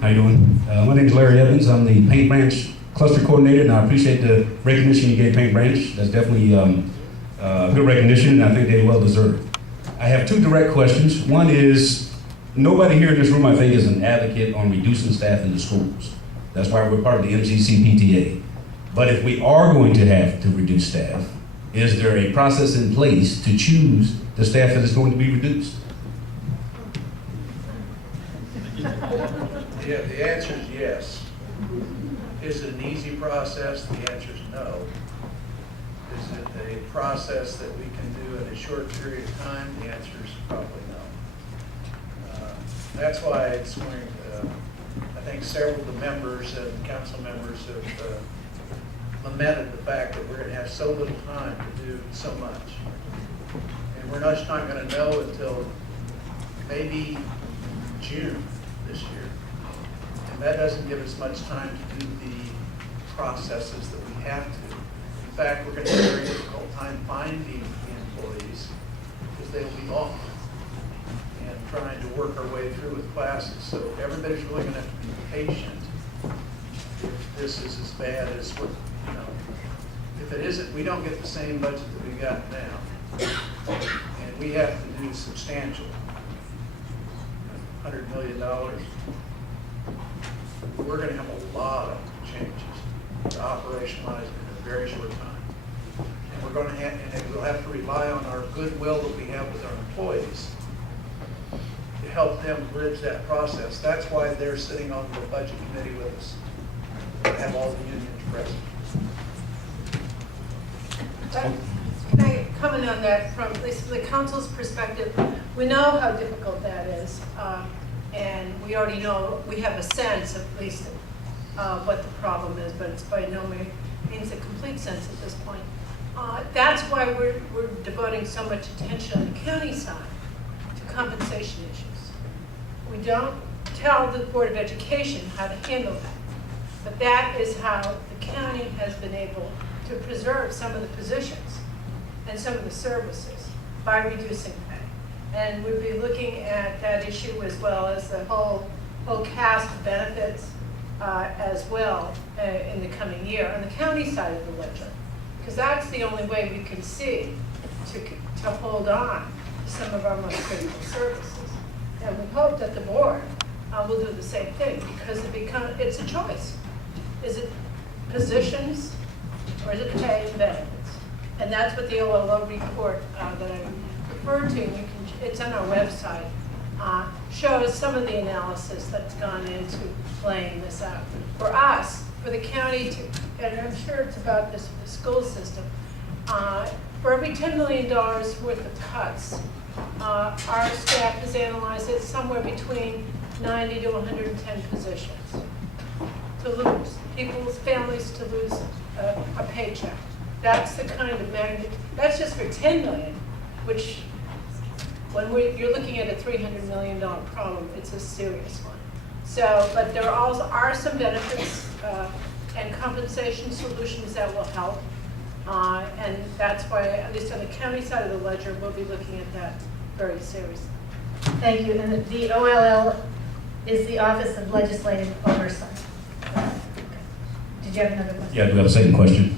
How you doing? My name is Larry Edmonds. I'm the Paint Branch Cluster Coordinator, and I appreciate the recognition you gave Paint Branch. That's definitely good recognition, and I think they're well deserved. I have two direct questions. One is, nobody here in this room, I think, is an advocate on reducing staff in the schools. That's why we're part of the MCC PTA. But if we are going to have to reduce staff, is there a process in place to choose the staff that is going to be reduced? Yeah, the answer is yes. Is it an easy process? The answer is no. Is it a process that we can do in a short period of time? The answer is probably no. That's why it's going to, I think several of the members and council members have lamented the fact that we're going to have so little time to do so much. And we're just not going to know until maybe June this year. And that doesn't give us much time to do the processes that we have to. In fact, we're going to have a very difficult time finding the employees because they will be off and trying to work our way through with classes. So everybody's really going to have to be patient if this is as bad as what, if it isn't, we don't get the same budget that we got now. And we have to do substantial, $100 million. We're going to have a lot of changes to operationalize in a very short time. And we're going to have, and we'll have to rely on our goodwill that we have with our employees to help them bridge that process. That's why they're sitting on the budget committee with us. We have all the unions present. Can I comment on that from at least the council's perspective? We know how difficult that is, and we already know, we have a sense at least what the problem is, but it's by no means a complete sense at this point. That's why we're devoting so much attention on the county side to compensation issues. We don't tell the Board of Education how to handle that, but that is how the county has been able to preserve some of the positions and some of the services by reducing pay. And we'll be looking at that issue as well as the whole cast of benefits as well in the coming year on the county side of the ledger, because that's the only way we can see to hold on to some of our most critical services. And we hope that the board will do the same thing, because it's a choice. Is it positions or is it pay and benefits? And that's what the OLO report that I referred to, it's on our website, shows some of the analysis that's gone into laying this out. For us, for the county to, and I'm sure it's about this for the school system, for every $10 million worth of cuts, our staff has analyzed it somewhere between 90 to 110 positions to lose, people's families to lose a paycheck. That's the kind of magnitude. That's just for 10 million, which when you're looking at a $300 million problem, it's a serious one. So, but there also are some benefits and compensation solutions that will help. And that's why, at least on the county side of the ledger, we'll be looking at that very seriously. Thank you. And the OLL is the Office of Legislative Oversight. Did you have another question? Yeah, I do have a second question.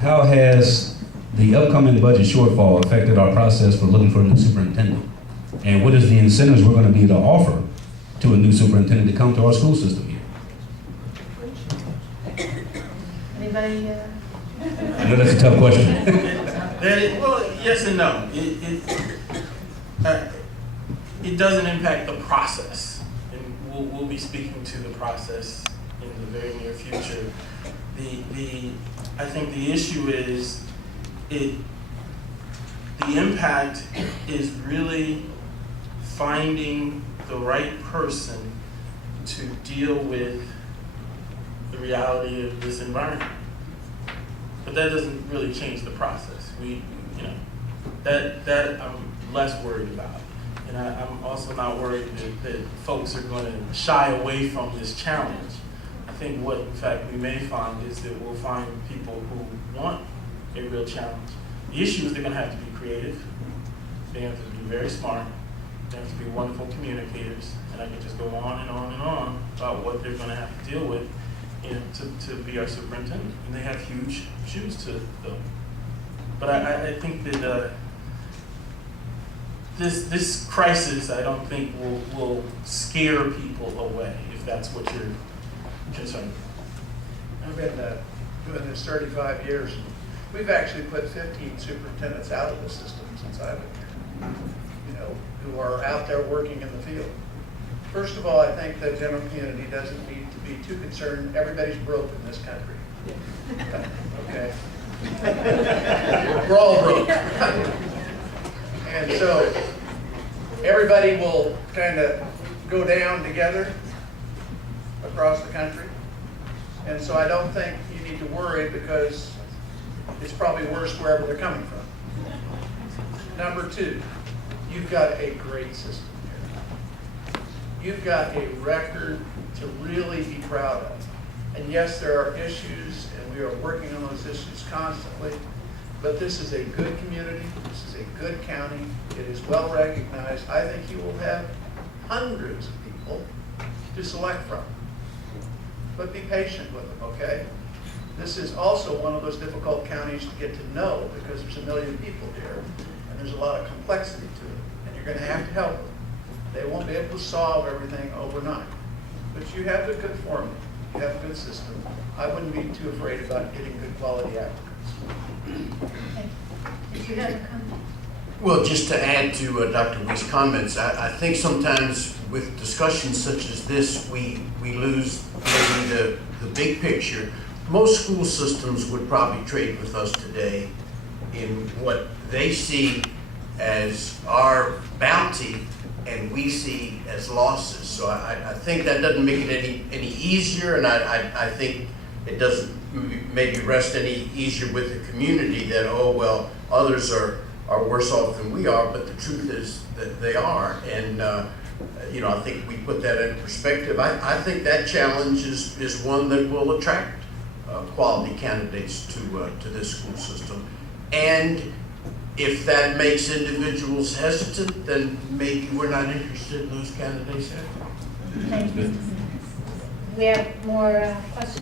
How has the upcoming budget shortfall affected our process for looking for a new superintendent? And what is the incentives we're going to be able to offer to a new superintendent to come to our school system here? Anybody? I know that's a tough question. Well, yes and no. It doesn't impact the process, and we'll be speaking to the process in the very near future. I think the issue is the impact is really finding the right person to deal with the reality of this environment. But that doesn't really change the process. That I'm less worried about. And I'm also not worried that folks are going to shy away from this challenge. I think what, in fact, we may find is that we'll find people who want a real challenge. The issue is they're going to have to be creative. They have to be very smart. They have to be wonderful communicators. And I can just go on and on and on. about what they're gonna have to deal with, to be our superintendent, and they have huge shoes to fill. But I think that this crisis, I don't think will scare people away, if that's what you're concerned with. I've been doing this 35 years. We've actually put 15 superintendents out of the system since I've been here, who are out there working in the field. First of all, I think the general community doesn't need to be too concerned. Everybody's broke in this country. Okay? We're all broke. And so everybody will kind of go down together across the country. And so I don't think you need to worry, because it's probably worse wherever they're coming from. Number two, you've got a great system here. You've got a record to really be proud of. And yes, there are issues, and we are working on those issues constantly, but this is a good community, this is a good county, it is well recognized. I think you will have hundreds of people to select from. But be patient with them, okay? This is also one of those difficult counties to get to know, because there's 1 million people here, and there's a lot of complexity to it, and you're gonna have to help them. They won't be able to solve everything overnight, but you have a good formula, you have a good system. I wouldn't be too afraid about getting good quality applicants. Thank you. Did you have a comment? Well, just to add to Dr. Wee's comments, I think sometimes with discussions such as this, we lose maybe the big picture. Most school systems would probably trade with us today in what they see as our bounty and we see as losses. So I think that doesn't make it any easier, and I think it doesn't maybe rest any easier with the community that, oh, well, others are worse off than we are, but the truth is that they are. And I think we put that in perspective. I think that challenge is one that will attract quality candidates to this school system. And if that makes individuals hesitant, then maybe we're not interested in those candidates. Thank you. We have more questions.